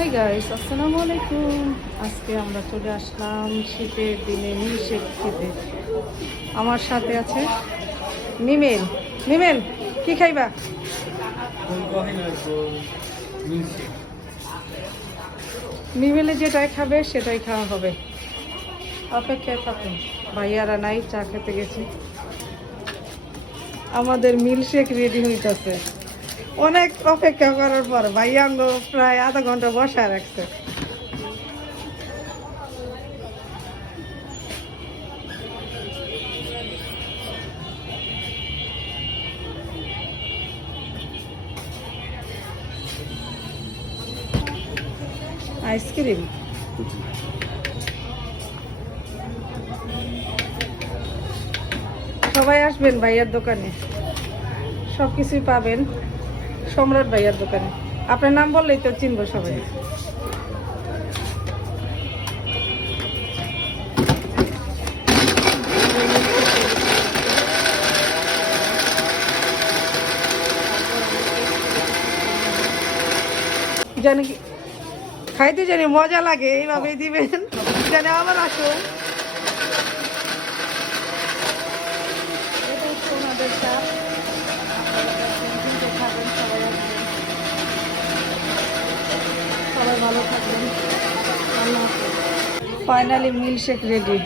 Hi guys, আসসালামু আলাইকুম। আজকে আমরা চলে আসলাম শীতের দিনে মিল্কশেক খেতে। আমার সাথে আছে মিমেল। মিমেল, কি খাইবা? মিমেলে যেটাই খাবে সেটাই খাওয়া হবে। অপেক্ষায় থাকুন, ভাইয়ারা নাই, চা খেতে গেছে। আমাদের মিল্কশেক রেডি হইতেছে। অনেক অপেক্ষা করার পর ভাইয়া প্রায় আধা ঘন্টা বসায় রাখছে। আইসক্রিম, সবাই আসবেন ভাইয়ার দোকানে, সব কিছুই পাবেন সম্রাট ভাইয়ার দোকানে। আপনার নাম বললেই তো চিনবো সবাই। জানি কি খাইতে জানি মজা লাগে, এইভাবেই দিবেন। জানি আবার আসুন। এটা হচ্ছে ওনাদের চা। খাবেন, সবাই আসবেন, সবাই ভালো থাকবেন। আল্লাহ হাফেজ। Finally milkshake ready.